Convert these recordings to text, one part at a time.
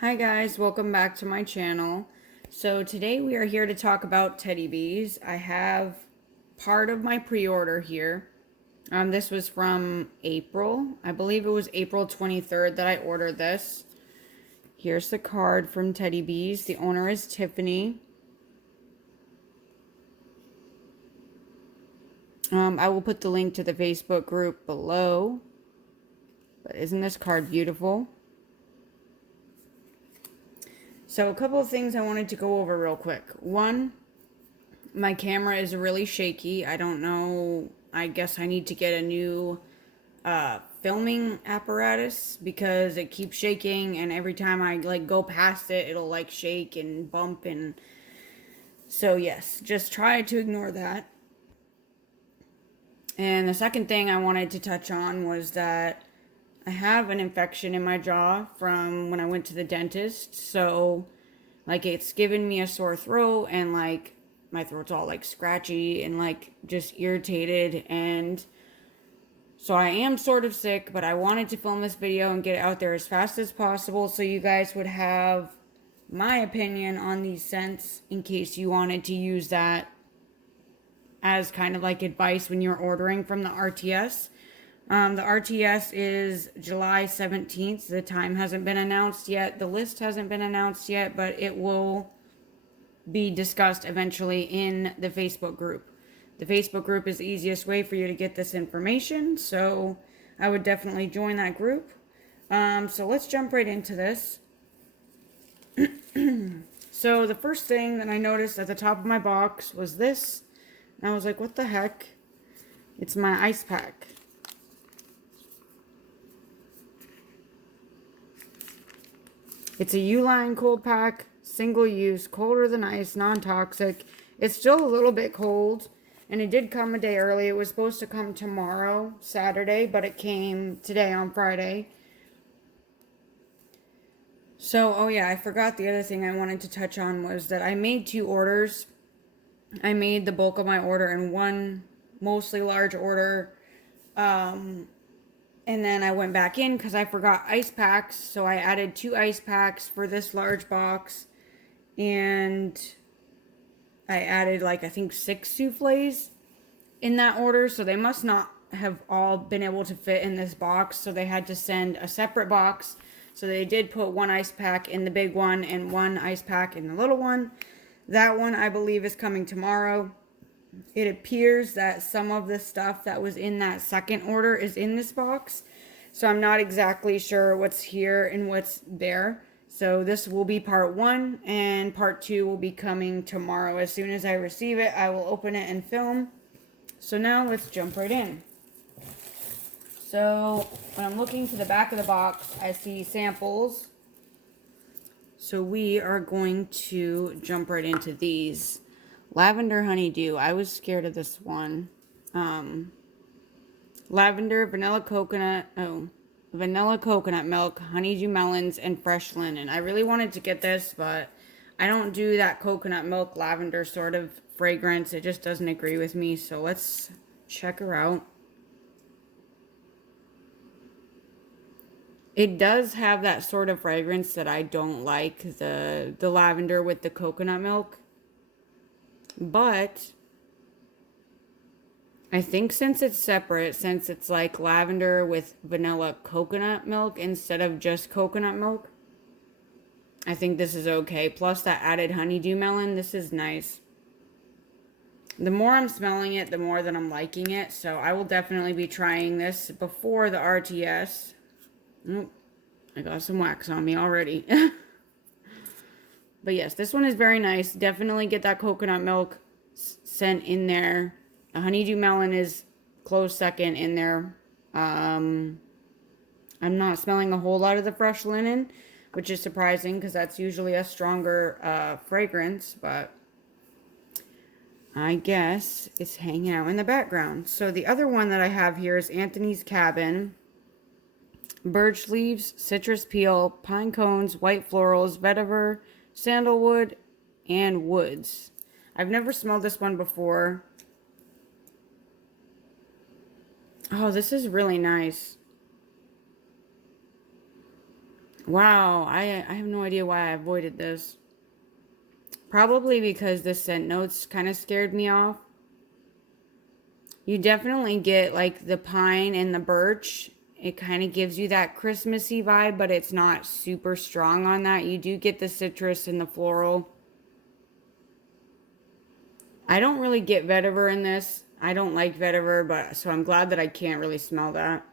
Hi guys, welcome back to my channel. So today we are here to talk about teddy bees. I have part of my pre-order here. This was from April. I believe it was April 23rd that I ordered this. Here's the card from Teddy Bees. The owner is Tiffany. I will put the link to the Facebook group below. But isn't this card beautiful? So a couple of things I wanted to go over real quick. One, my camera is really shaky. I don't know. I guess I need to get a new filming apparatus because it keeps shaking, and every time I go past it, it'll shake and bump. And so yes, just try to ignore that. And the second thing I wanted to touch on was that I have an infection in my jaw from when I went to the dentist. So it's given me a sore throat, and my throat's all scratchy and just irritated. And so I am sort of sick, but I wanted to film this video and get it out there as fast as possible so you guys would have my opinion on these scents in case you wanted to use that as kind of advice when you're ordering from the RTS. The RTS is July 17th. The time hasn't been announced yet. The list hasn't been announced yet, but it will be discussed eventually in the Facebook group. The Facebook group is the easiest way for you to get this information, so I would definitely join that group. So let's jump right into this. So the first thing that I noticed at the top of my box was this. And I was like, what the heck? It's my ice pack. It's a Uline cold pack, single use, colder than ice, non-toxic. It's still a little bit cold, and it did come a day early. It was supposed to come tomorrow, Saturday, but it came today on Friday. So, oh yeah, I forgot the other thing I wanted to touch on was that I made 2 orders. I made the bulk of my order in one mostly large order. And then I went back in because I forgot ice packs. So I added 2 ice packs for this large box. And I added I think 6 souffles in that order. So they must not have all been able to fit in this box. So they had to send a separate box. So they did put 1 ice pack in the big one and 1 ice pack in the little one. That one I believe is coming tomorrow. It appears that some of the stuff that was in that second order is in this box. So I'm not exactly sure what's here and what's there. So this will be part 1, and part 2 will be coming tomorrow. As soon as I receive it, I will open it and film. So now let's jump right in. So when I'm looking to the back of the box, I see samples. So we are going to jump right into these. Lavender Honeydew. I was scared of this one. Lavender, vanilla coconut milk, honeydew melons, and fresh linen. I really wanted to get this, but I don't do that coconut milk lavender sort of fragrance. It just doesn't agree with me. So let's check her out. It does have that sort of fragrance that I don't like, the lavender with the coconut milk. But I think since it's separate, since it's lavender with vanilla coconut milk instead of just coconut milk, I think this is okay. Plus that added honeydew melon, this is nice. The more I'm smelling it, the more that I'm liking it. So I will definitely be trying this before the RTS. Oh, I got some wax on me already. But yes, this one is very nice. Definitely get that coconut milk scent in there. A honeydew melon is close second in there. I'm not smelling a whole lot of the fresh linen, which is surprising because that's usually a stronger fragrance. But I guess it's hanging out in the background. So the other one that I have here is Anthony's Cabin. Birch leaves, citrus peel, pine cones, white florals, vetiver, sandalwood, and woods. I've never smelled this one before. Oh, this is really nice. Wow, I have no idea why I avoided this. Probably because the scent notes kind of scared me off. You definitely get like the pine and the birch. It kind of gives you that Christmassy vibe, but it's not super strong on that. You do get the citrus and the floral. I don't really get vetiver in this. I don't like vetiver, but so I'm glad that I can't really smell that.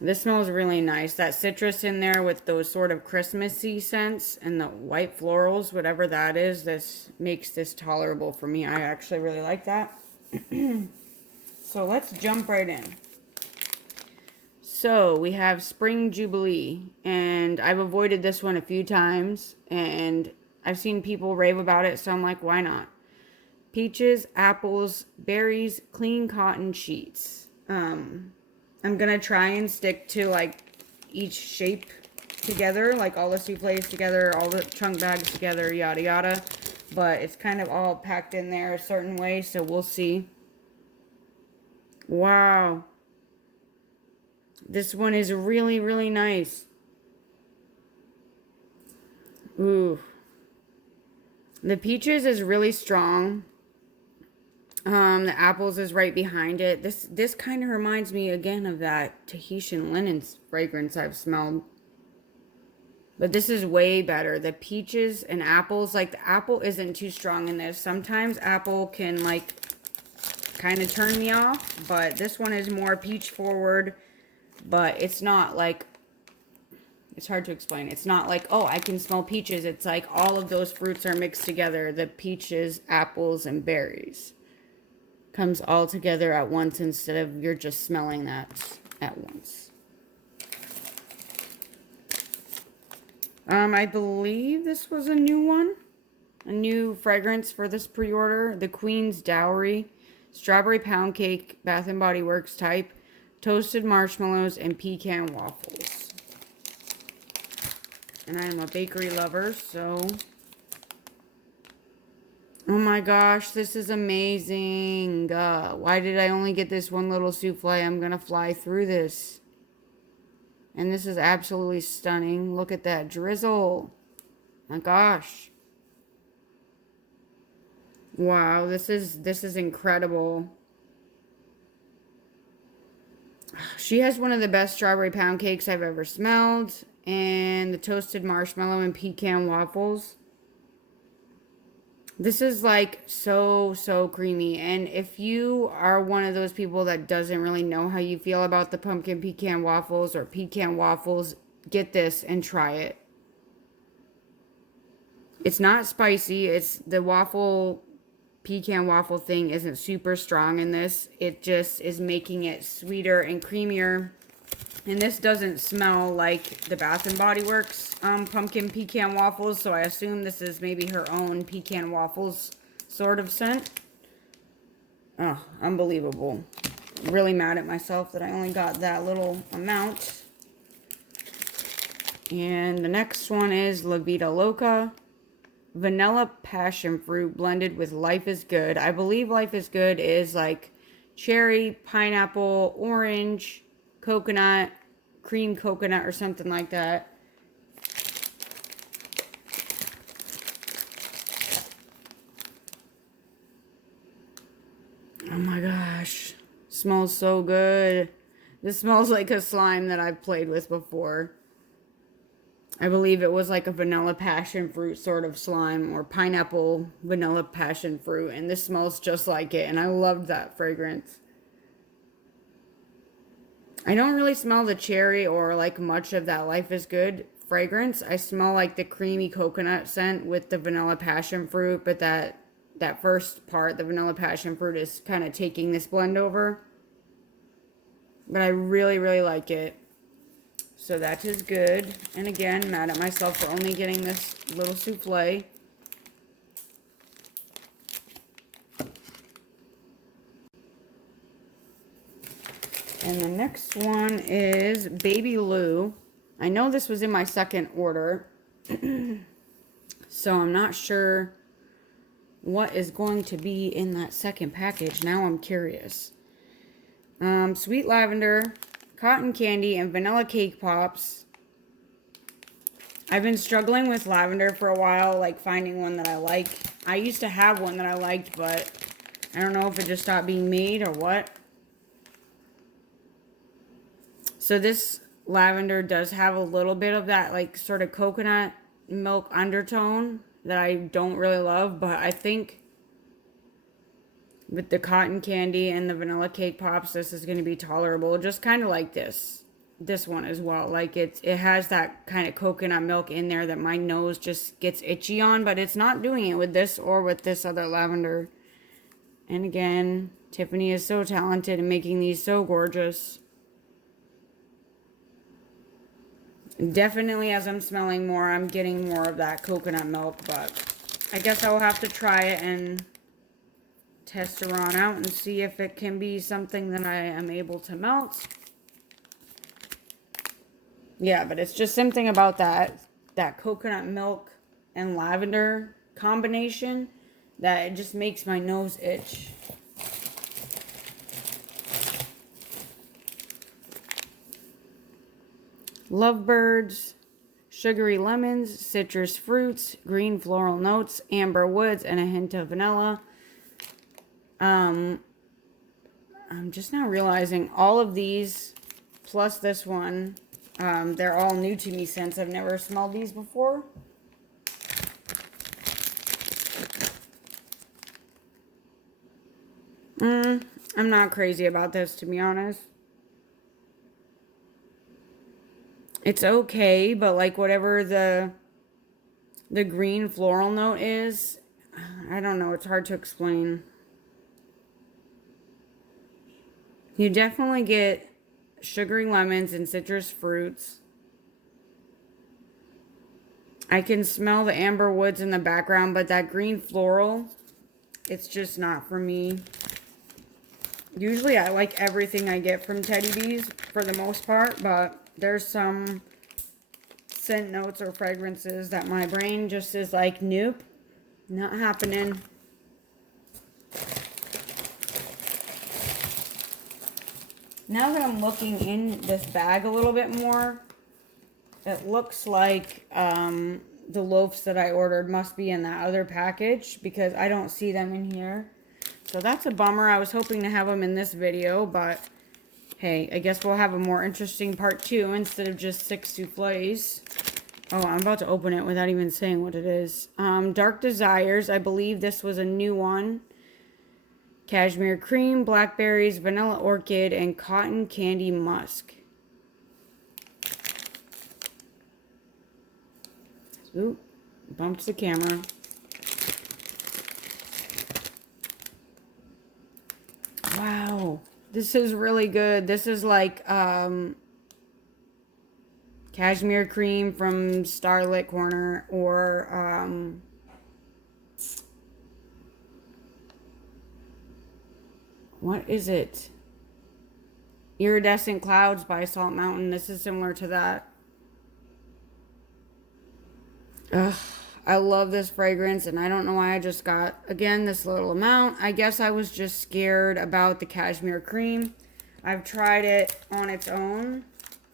This smells really nice. That citrus in there with those sort of Christmassy scents and the white florals, whatever that is, this makes this tolerable for me. I actually really like that. So let's jump right in. So we have Spring Jubilee, and I've avoided this one a few times, and I've seen people rave about it, so I'm like, why not? Peaches, apples, berries, clean cotton sheets. I'm gonna try and stick to like each shape together, like all the soufflés together, all the chunk bags together, yada yada. But it's kind of all packed in there a certain way, so we'll see. Wow. This one is really, really nice. Ooh. The peaches is really strong. The apples is right behind it. This kind of reminds me again of that Tahitian linen fragrance I've smelled. But this is way better. The peaches and apples, like the apple isn't too strong in this. Sometimes apple can like kind of turn me off, but this one is more peach forward, but it's not like, it's hard to explain. It's not like, oh, I can smell peaches. It's like all of those fruits are mixed together. The peaches, apples, and berries comes all together at once instead of you're just smelling that at once. I believe this was a new one. A new fragrance for this pre-order. The Queen's Dowry. Strawberry Pound Cake, Bath & Body Works type. Toasted marshmallows and pecan waffles. And I am a bakery lover, so... Oh my gosh, this is amazing. Why did I only get this one little souffle? I'm going to fly through this. And this is absolutely stunning. Look at that drizzle. My gosh. Wow, this is incredible. She has one of the best strawberry pound cakes I've ever smelled. And the toasted marshmallow and pecan waffles. This is like so creamy. And if you are one of those people that doesn't really know how you feel about the pumpkin pecan waffles or pecan waffles, get this and try it. It's not spicy. It's the pecan waffle thing isn't super strong in this. It just is making it sweeter and creamier. And this doesn't smell like the Bath & Body Works pumpkin pecan waffles, so I assume this is maybe her own pecan waffles sort of scent. Oh, unbelievable. Really mad at myself that I only got that little amount. And the next one is La Vida Loca. Vanilla passion fruit blended with Life is Good. I believe Life is Good is like cherry, pineapple, orange, coconut, cream coconut or something like that. Oh my gosh. Smells so good. This smells like a slime that I've played with before. I believe it was like a vanilla passion fruit sort of slime or pineapple vanilla passion fruit. And this smells just like it. And I loved that fragrance. I don't really smell the cherry or like much of that Life is Good fragrance. I smell like the creamy coconut scent with the vanilla passion fruit, but that first part, the vanilla passion fruit, is kind of taking this blend over. But I really like it. So that is good. And again, mad at myself for only getting this little souffle. And the next one is Baby Lou. I know this was in my second order. So I'm not sure what is going to be in that second package. Now I'm curious. Sweet lavender, cotton candy, and vanilla cake pops. I've been struggling with lavender for a while, like finding one that I like. I used to have one that I liked, but I don't know if it just stopped being made or what. So this lavender does have a little bit of that like sort of coconut milk undertone that I don't really love, but I think with the cotton candy and the vanilla cake pops, this is going to be tolerable. Just kind of like this one as well. Like it has that kind of coconut milk in there that my nose just gets itchy on, but it's not doing it with this or with this other lavender. And again, Tiffany is so talented in making these so gorgeous. Definitely as I'm smelling more, I'm getting more of that coconut milk, but I guess I'll have to try it and test her on out and see if it can be something that I am able to melt. Yeah, but it's just something about that coconut milk and lavender combination that it just makes my nose itch. Lovebirds, sugary lemons, citrus fruits, green floral notes, amber woods, and a hint of vanilla. I'm just now realizing all of these, plus this one, they're all new to me since I've never smelled these before. I'm not crazy about this, to be honest. It's okay, but like whatever the green floral note is, I don't know, it's hard to explain. You definitely get sugary lemons and citrus fruits. I can smell the amber woods in the background, but that green floral, it's just not for me. Usually I like everything I get from Teddy Bees for the most part, but there's some scent notes or fragrances that my brain just is like, nope, not happening. Now that I'm looking in this bag a little bit more, it looks like the loaves that I ordered must be in that other package because I don't see them in here. So that's a bummer. I was hoping to have them in this video, but hey, I guess we'll have a more interesting part 2 instead of just 6 souffles. Oh, I'm about to open it without even saying what it is. Dark Desires. I believe this was a new one. Cashmere Cream, Blackberries, Vanilla Orchid, and Cotton Candy Musk. Ooh, bumped the camera. Wow, this is really good. This is like Cashmere Cream from Starlit Corner, or what is it? Iridescent Clouds by Salt Mountain. This is similar to that. Ugh, I love this fragrance, and I don't know why I just got, again, this little amount. I guess I was just scared about the Cashmere Cream. I've tried it on its own,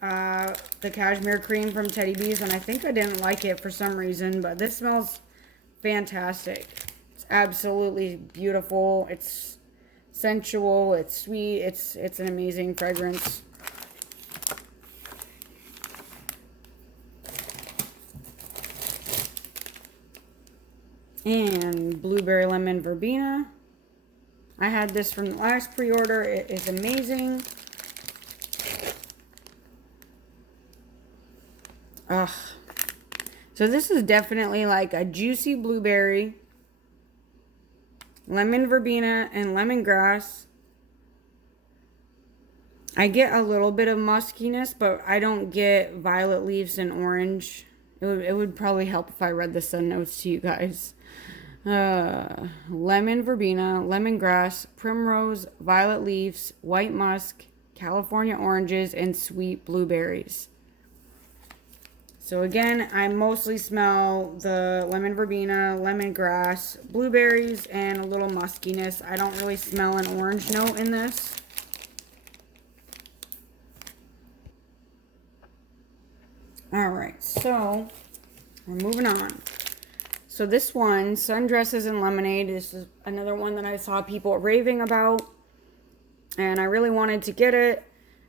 the Cashmere Cream from Teddy Bees, and I think I didn't like it for some reason, but this smells fantastic. It's absolutely beautiful. It's sensual, it's sweet, it's an amazing fragrance. And Blueberry Lemon Verbena. I had this from the last pre-order. It is amazing. Ugh. So this is definitely like a juicy blueberry, lemon verbena, and lemongrass. I get a little bit of muskiness, but I don't get violet leaves and orange. It would probably help if I read the sun notes to you guys. Lemon verbena, lemongrass, primrose, violet leaves, white musk, California oranges, and sweet blueberries. So again, I mostly smell the lemon verbena, lemongrass, blueberries, and a little muskiness. I don't really smell an orange note in this. Alright, so we're moving on. So this one, Sundresses and Lemonade, this is another one that I saw people raving about. And I really wanted to get it.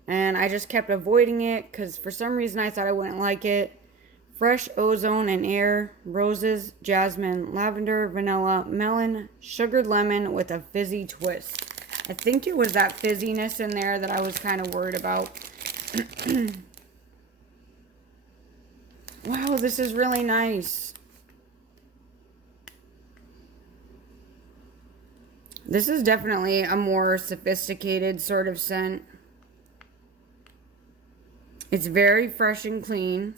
And I just kept avoiding it because for some reason I thought I wouldn't like it. Fresh ozone and air, roses, jasmine, lavender, vanilla, melon, sugared lemon with a fizzy twist. I think it was that fizziness in there that I was kind of worried about. Wow, this is really nice. This is definitely a more sophisticated sort of scent. It's very fresh and clean.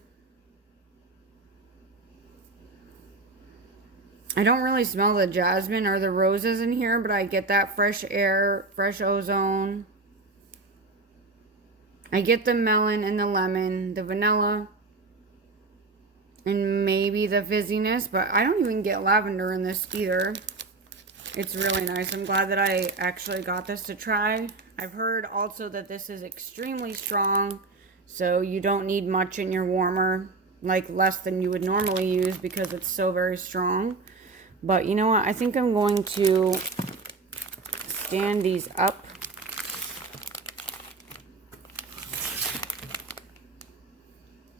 I don't really smell the jasmine or the roses in here, but I get that fresh air, fresh ozone. I get the melon and the lemon, the vanilla, and maybe the fizziness, but I don't even get lavender in this either. It's really nice. I'm glad that I actually got this to try. I've heard also that this is extremely strong, so you don't need much in your warmer, like less than you would normally use because it's so very strong. But you know what? I think I'm going to stand these up.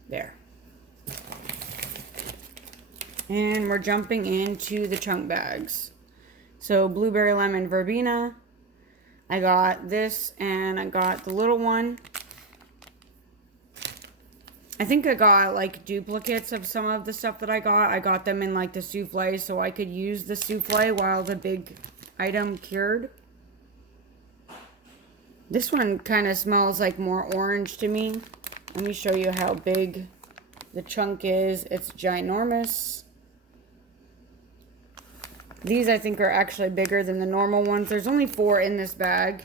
There. And we're jumping into the chunk bags. So blueberry lemon verbena. I got this and I got the little one. I think I got like duplicates of some of the stuff that I got. I got them in like the souffle so I could use the souffle while the big item cured. This one kind of smells like more orange to me. Let me show you how big the chunk is. It's ginormous. These I think are actually bigger than the normal ones. There's only 4 in this bag.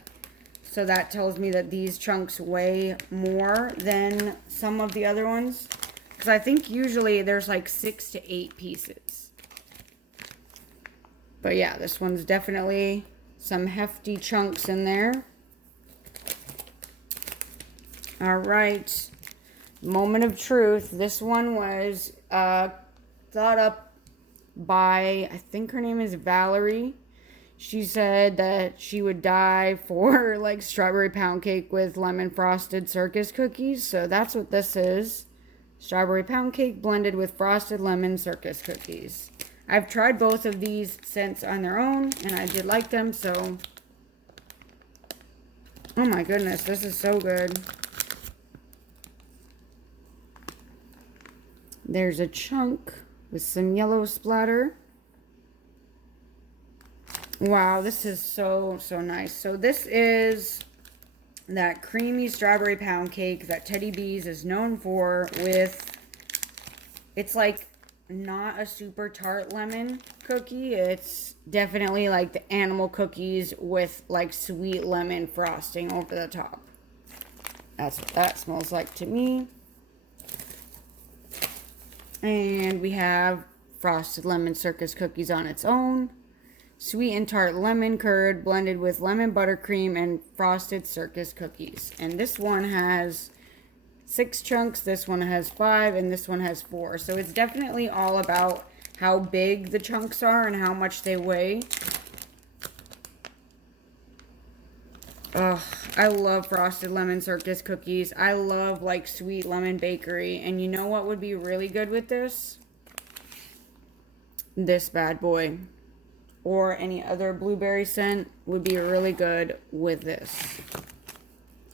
So that tells me that these chunks weigh more than some of the other ones. Because I think usually there's like 6 to 8 pieces. But yeah, this one's definitely some hefty chunks in there. Alright. Moment of truth. This one was thought up by, I think her name is Valerie. She said that she would die for like strawberry pound cake with lemon frosted Circus cookies. So that's what this is. Strawberry pound cake blended with frosted lemon Circus cookies. I've tried both of these scents on their own and I did like them. So, oh my goodness, this is so good. There's a chunk with some yellow splatter. Wow, this is so nice. So this is that creamy strawberry pound cake that Teddy B's is known for with, it's like not a super tart lemon cookie. It's definitely like the animal cookies with like sweet lemon frosting over the top. That's what that smells like to me. And we have frosted lemon Circus cookies on its own. Sweet and tart lemon curd blended with lemon buttercream and frosted Circus cookies. And this one has 6 chunks, this one has 5, and this one has 4. So it's definitely all about how big the chunks are and how much they weigh. Ugh, I love frosted lemon Circus cookies. I love like sweet lemon bakery. And you know what would be really good with this? This bad boy. Or any other blueberry scent would be really good with this.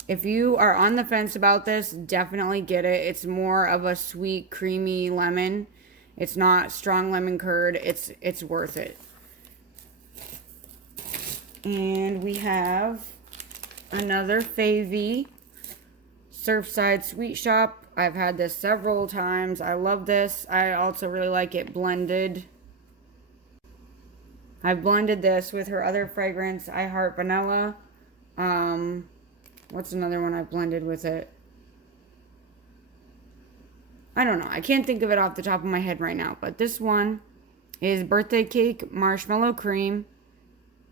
If you are on the fence about this, definitely get it. It's more of a sweet, creamy lemon. It's not strong lemon curd. It's worth it. And we have another favy, Surfside Sweet Shop. I've had this several times. I love this. I also really like it blended. I've blended this with her other fragrance, I Heart Vanilla. What's another one I've blended with it? I don't know. I can't think of it off the top of my head right now. But this one is Birthday Cake Marshmallow Cream,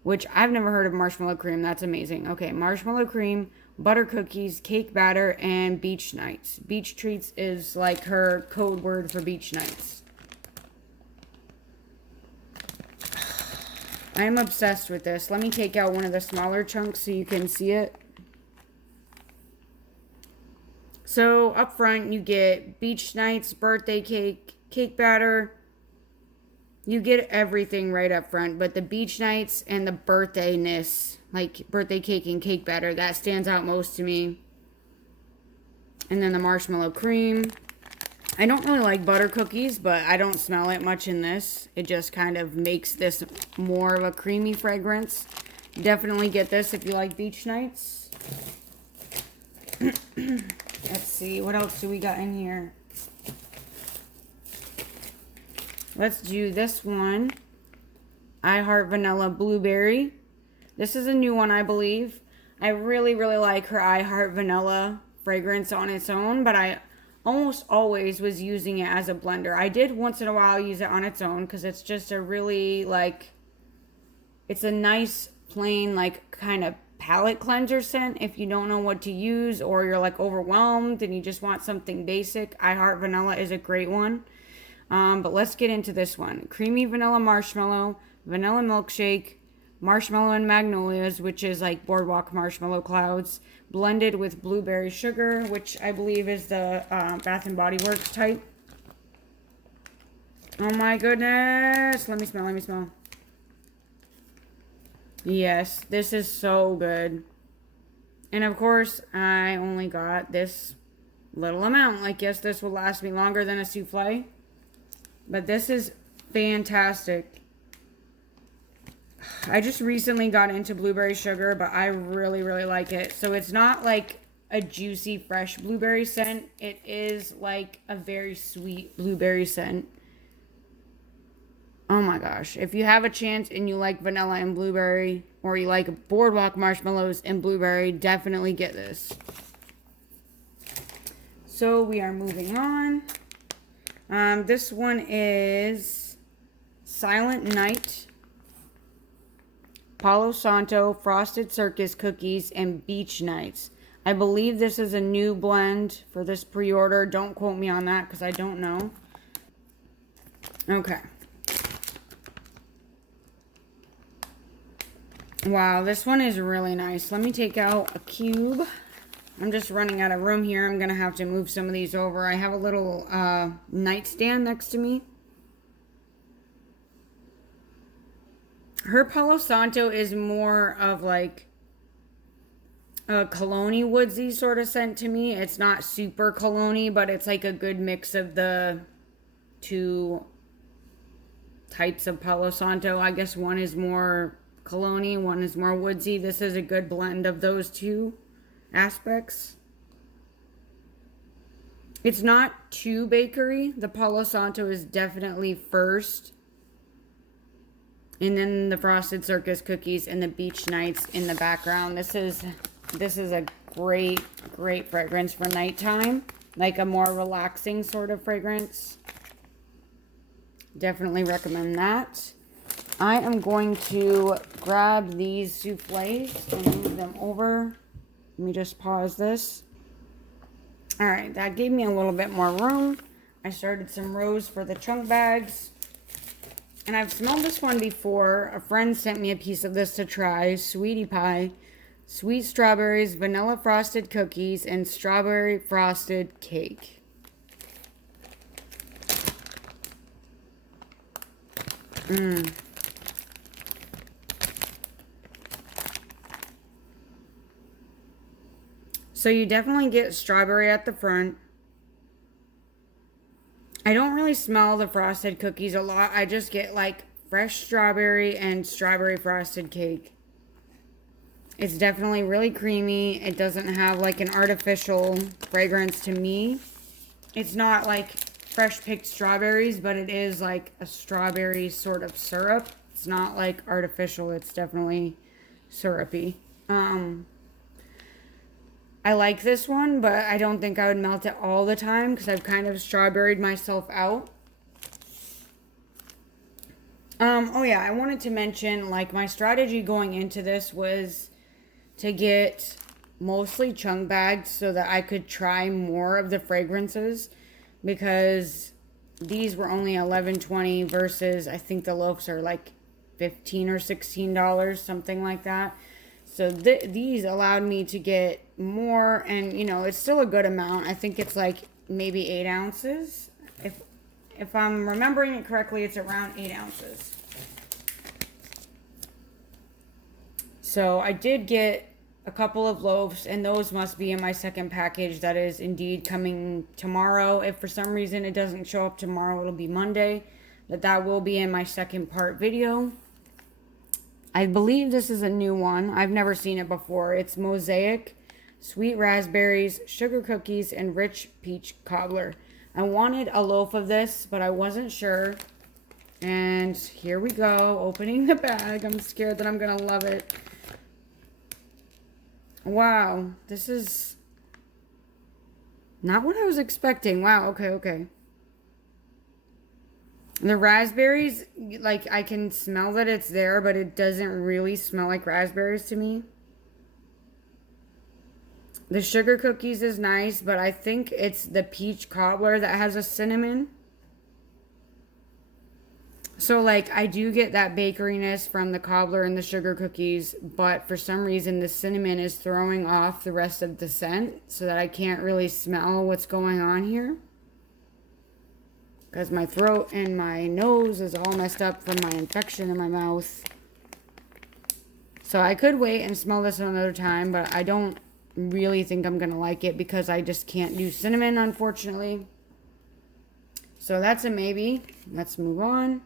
which I've never heard of marshmallow cream. That's amazing. Okay, marshmallow cream, butter cookies, cake batter, and beach nights. Beach treats is like her code word for beach nights. I'm obsessed with this. Let me take out one of the smaller chunks so you can see it. So up front you get Beach Nights, birthday cake, cake batter. You get everything right up front, but the Beach Nights and the birthdayness, like birthday cake and cake batter, that stands out most to me. And then the marshmallow cream. I don't really like butter cookies, but I don't smell it much in this. It just kind of makes this more of a creamy fragrance. Definitely get this if you like Beach Nights. Let's see, what else do we got in here? Let's do this one. I Heart Vanilla Blueberry. This is a new one, I believe. I really, really like her I Heart Vanilla fragrance on its own, but I almost always was using it as a blender. I did once in a while use it on its own because it's just a really, like, it's a nice, plain, like, kind of palette cleanser scent if you don't know what to use or you're, like, overwhelmed and you just want something basic. I Heart Vanilla is a great one. But let's get into this one. Creamy vanilla marshmallow, vanilla milkshake, marshmallow and magnolias, which is like boardwalk marshmallow clouds, blended with blueberry sugar, which I believe is the Bath and Body Works type. Oh my goodness. Let me smell. Yes, this is so good. And of course, I only got this little amount. Like, yes, this will last me longer than a souffle. But this is fantastic. I just recently got into blueberry sugar, but I really, really like it. So it's not like a juicy, fresh blueberry scent. It is like a very sweet blueberry scent. Oh my gosh. If you have a chance and you like vanilla and blueberry, or you like boardwalk marshmallows and blueberry, definitely get this. So we are moving on. This one is Silent Night, Palo Santo, Frosted Circus Cookies, and Beach Nights. I believe this is a new blend for this pre-order. Don't quote me on that because I don't know. Okay. Wow, this one is really nice. Let me take out a cube. I'm just running out of room here. I'm going to have to move some of these over. I have a little nightstand next to me. Her Palo Santo is more of like a cologne-y woodsy sort of scent to me. It's not super cologne-y, but it's like a good mix of the two types of Palo Santo. I guess one is more cologne-y, one is more woodsy. This is a good blend of those two aspects. It's not too bakery. The Palo Santo is definitely first, and then the Frosted Circus Cookies and the Beach Nights in the background. This is a great fragrance for nighttime, like a more relaxing sort of fragrance. Definitely recommend that. I am going to grab these souffles and move them over. Let me just pause this. All right, that gave me a little bit more room. I started some rows for the chunk bags. And I've smelled this one before. A friend sent me a piece of this to try. Sweetie Pie, sweet strawberries, vanilla frosted cookies, and strawberry frosted cake. So you definitely get strawberry at the front. I don't really smell the frosted cookies a lot. I just get like fresh strawberry and strawberry frosted cake. It's definitely really creamy. It doesn't have like an artificial fragrance to me. It's not like fresh picked strawberries, but it is like a strawberry sort of syrup. It's not like artificial. It's definitely syrupy. I like this one, but I don't think I would melt it all the time because I've kind of strawberried myself out. Oh yeah, I wanted to mention, like, my strategy going into this was to get mostly chunk bags so that I could try more of the fragrances, because these were only $11.20 versus I think the loaves are like $15 or $16, something like that. So these allowed me to get more, and you know, it's still a good amount. I think it's like maybe 8 ounces. If I'm remembering it correctly, it's around 8 ounces. So I did get a couple of loaves, and those must be in my second package that is indeed coming tomorrow. If for some reason it doesn't show up tomorrow, it'll be Monday. But that will be in my second part video. I believe this is a new one. I've never seen it before. It's Mosaic, sweet raspberries, sugar cookies, and rich peach cobbler. I wanted a loaf of this, but I wasn't sure. And here we go, opening the bag. I'm scared that I'm gonna love it. Wow, this is not what I was expecting. Wow, okay. The raspberries, like, I can smell that it's there, but it doesn't really smell like raspberries to me. The sugar cookies is nice, but I think it's the peach cobbler that has a cinnamon. So, like, I do get that bakeryness from the cobbler and the sugar cookies, but for some reason the cinnamon is throwing off the rest of the scent so that I can't really smell what's going on here. Because my throat and my nose is all messed up from my infection in my mouth. So I could wait and smell this another time, but I don't really think I'm going to like it because I just can't do cinnamon, unfortunately. So that's a maybe. Let's move on.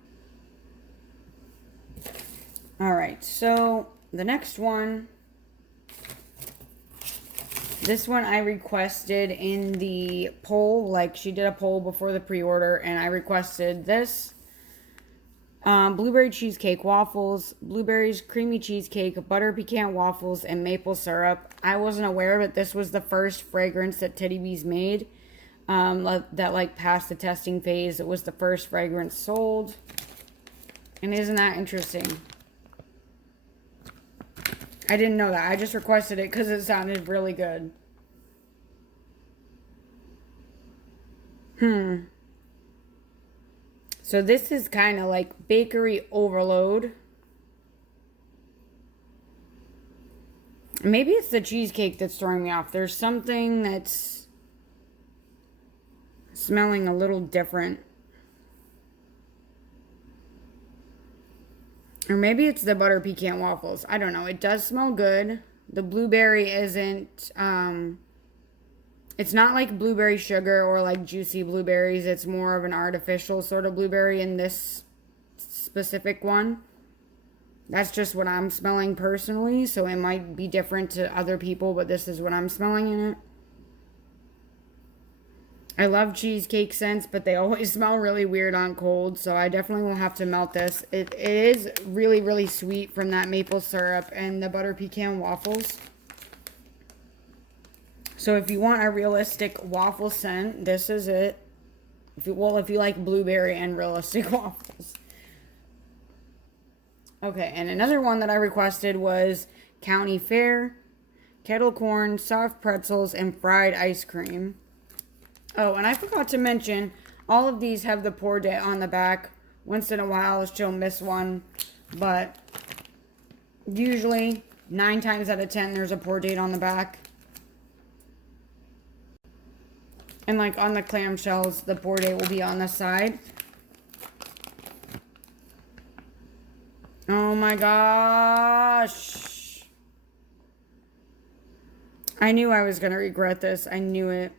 Alright, so the next one. This one I requested in the poll. Like, she did a poll before the pre-order, and I requested this. Blueberry cheesecake waffles, blueberries, creamy cheesecake, butter pecan waffles, and maple syrup. I wasn't aware that this was the first fragrance that Teddy Bees made. That, like, passed the testing phase. It was the first fragrance sold. And isn't that interesting? I didn't know that. I just requested it because it sounded really good. So this is kind of like bakery overload. Maybe it's the cheesecake that's throwing me off. There's something that's smelling a little different. Or maybe it's the butter pecan waffles. I don't know. It does smell good. The blueberry isn't, it's not like blueberry sugar or like juicy blueberries. It's more of an artificial sort of blueberry in this specific one. That's just what I'm smelling personally. So it might be different to other people, but this is what I'm smelling in it. I love cheesecake scents, but they always smell really weird on cold, so I definitely will have to melt this. It is really, really sweet from that maple syrup and the butter pecan waffles. So if you want a realistic waffle scent, this is it. If you like blueberry and realistic waffles. Okay, and another one that I requested was County Fair, kettle corn, soft pretzels, and fried ice cream. Oh, and I forgot to mention, all of these have the pour date on the back. Once in a while, she'll miss one, but usually 9 times out of 10, there's a pour date on the back. And like on the clamshells, the pour date will be on the side. Oh my gosh. I knew I was going to regret this. I knew it.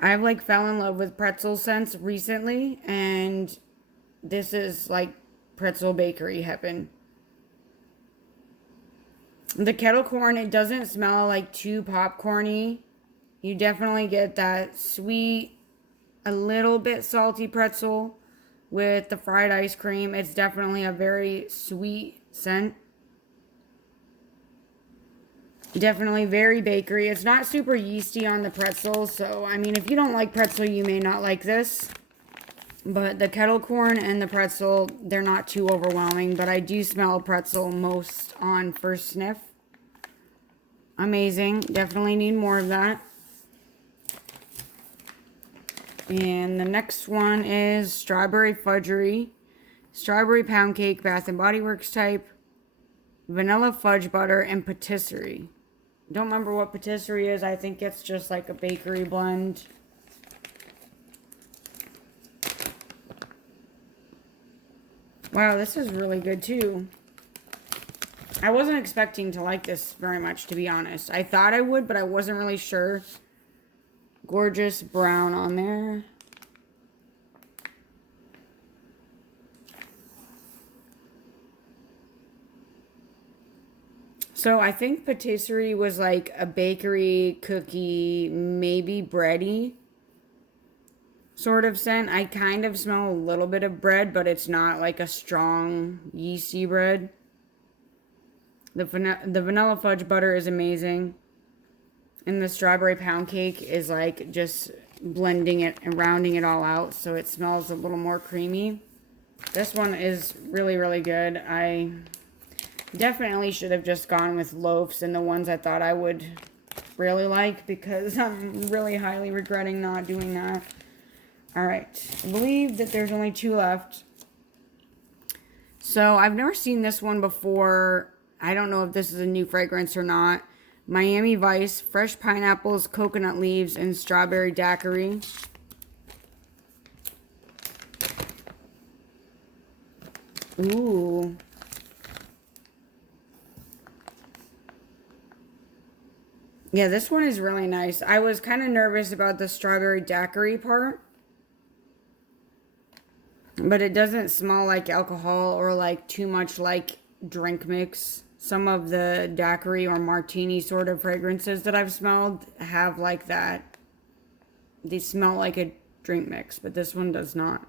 I've like fell in love with pretzel scents recently, and this is like pretzel bakery heaven. The kettle corn, it doesn't smell like too popcorny. You definitely get that sweet, a little bit salty pretzel with the fried ice cream. It's definitely a very sweet scent. Definitely very bakery. It's not super yeasty on the pretzel, so I mean, if you don't like pretzel, you may not like this. But the kettle corn and the pretzel, they're not too overwhelming, but I do smell pretzel most on first sniff. Amazing. Definitely need more of that. And the next one is strawberry fudgery. strawberry pound cake, Bath and Body Works type, vanilla fudge butter, and patisserie. Don't remember what patisserie is. I think it's just like a bakery blend. Wow, this is really good too. I wasn't expecting to like this very much, to be honest. I thought I would, but I wasn't really sure. Gorgeous brown on there. So I think patisserie was like a bakery cookie, maybe bready sort of scent. I kind of smell a little bit of bread, but it's not like a strong yeasty bread. The vanilla fudge butter is amazing. And the strawberry pound cake is like just blending it and rounding it all out so it smells a little more creamy. This one is really, really good. I definitely should have just gone with loaves and the ones I thought I would really like, because I'm really highly regretting not doing that. Alright, I believe that there's only 2 left. So I've never seen this one before. I don't know if this is a new fragrance or not. Miami Vice, fresh pineapples, coconut leaves, and strawberry daiquiri. Ooh. Yeah, this one is really nice. I was kind of nervous about the strawberry daiquiri part, but it doesn't smell like alcohol or like too much like drink mix. Some of the daiquiri or martini sort of fragrances that I've smelled have like that. They smell like a drink mix, but this one does not.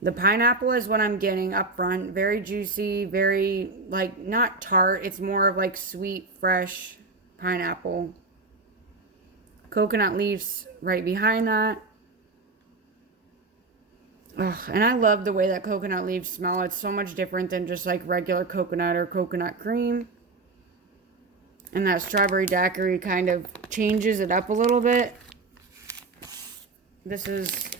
The pineapple is what I'm getting up front. Very juicy, very, like, not tart. It's more of like sweet, fresh pineapple. Coconut leaves right behind that. Ugh, and I love the way that coconut leaves smell. It's so much different than just like regular coconut or coconut cream. And that strawberry daiquiri kind of changes it up a little bit. This is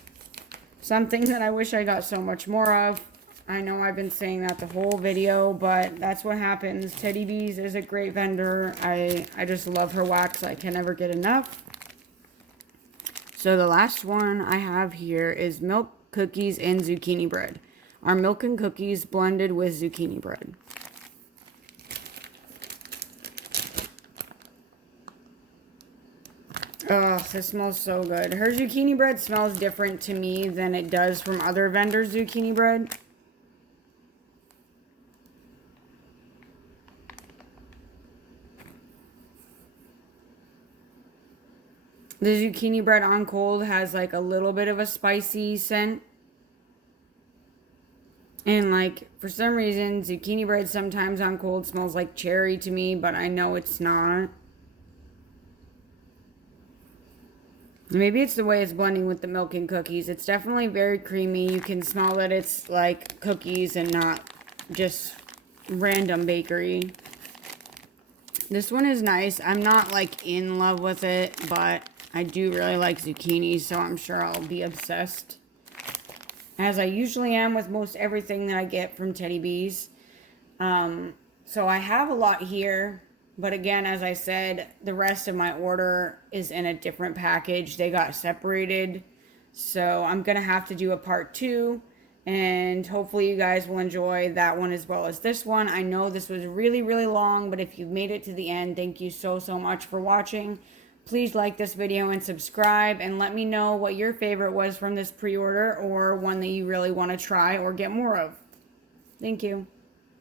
something that I wish I got so much more of. I know I've been saying that the whole video, but that's what happens. Teddy Bees is a great vendor. I just love her wax. I can never get enough. So the last one I have here is milk, cookies, and zucchini bread. Our milk and cookies blended with zucchini bread. Oh, this smells so good. Her zucchini bread smells different to me than it does from other vendors' zucchini bread. The zucchini bread on cold has like a little bit of a spicy scent. And like, for some reason, zucchini bread sometimes on cold smells like cherry to me, but I know it's not. Maybe it's the way it's blending with the milk and cookies. It's definitely very creamy. You can smell that it's like cookies and not just random bakery. This one is nice. I'm not like in love with it, but I do really like zucchini, so I'm sure I'll be obsessed, as I usually am with most everything that I get from Teddy Bees. So I have a lot here, but again, as I said, the rest of my order is in a different package. They got separated, so I'm gonna have to do a part 2, and hopefully you guys will enjoy that one as well as this one. I know this was really, really long, but if you've made it to the end, thank you so, so much for watching. Please like this video and subscribe, and let me know what your favorite was from this pre-order, or one that you really want to try or get more of. Thank you.